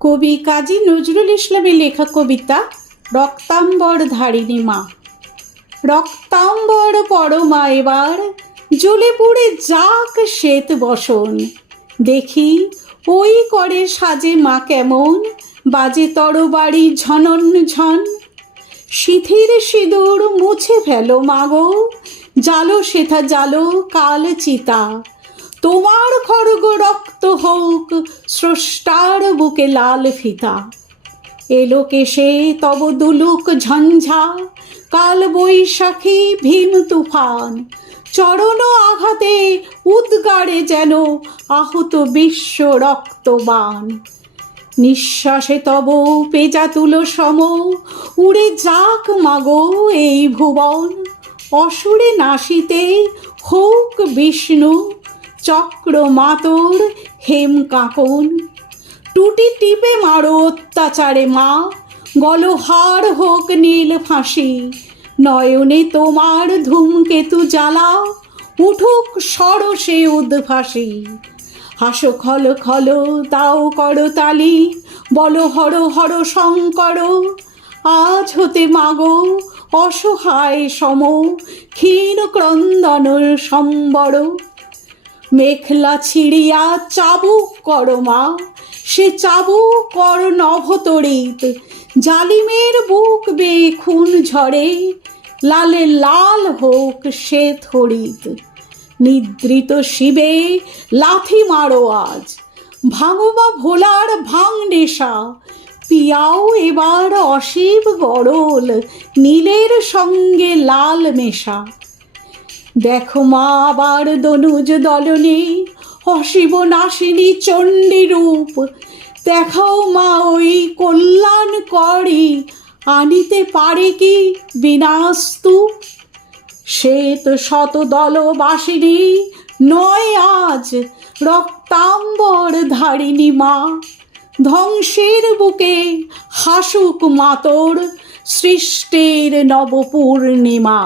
কবি কাজী নজরুল ইসলামের লেখা কবিতা রক্তাম্বর ধারিণী মা। রক্তাম্বর পরমা এবার জ্বলে পুড়ে যাক শ্বেত বসন, দেখি ওই করে সাজে মা কেমন, বাজে তরবারি ঝনন ঝন। সিথির সিঁদুর মুছে ফেলো মাগো, জালো সেথা জালো কাল চিতা, তোমার খড়গ রক্ত হোক স্রষ্টার বুকে লাল ফিতা। এলো কেশে তব দুলুক ঝঞ্ঝা, কাল বৈশাখী ভীম তুফান, চরণ আঘাতে উদ্গারে যেন আহত বিশ্ব রক্তবান। নিঃশ্বাসে তব পেজা তুলো সম, উড়ে যাক মাগো এই ভুবন। অসুরে নাশিতে হোক বিষ্ণু, চক্র মাতর হেম কাঁকন। টুটি টিপে মারো অত্যাচারে মা, গলহার হোক নীল ফাঁসি। নয়নে তোমার ধূমকেতু জ্বালা, উঠুক সরসে উদ্ভাসী। হাসো খল খল দাও করো তালি, বলো হর হর শঙ্কর। আজ হতে মাগো অসহায় সম, ক্ষীণ ক্রন্দন সম্বর। মেখলা ছিড়িয়া চাবুক কর মা, সে চাবুক কর নভতরিত। জালিমের বুক বেয়ে খুন ঝরে, লালে লাল হোক সে থরিত। নিদ্রিত শিবে লাথি মারো আজ, ভাঙো মা ভোলার ভাঙ নেশা। পিয়াও এবার অশিব গরল, নীলের সঙ্গে লাল মেশা। দেখো মা আবার দনুজ দলনে, অশিব নাশিনী চণ্ডী রূপ। দেখাও মা ওই কল্যাণ করি, আনিতে পারে কি বিনাস্তূপ। শ্বেত শত দলবাসিনী নয় আজ, রক্তাম্বর ধারিণী মা। ধ্বংসের বুকে হাসুক মাতর, সৃষ্টির নবপূর্ণিমা।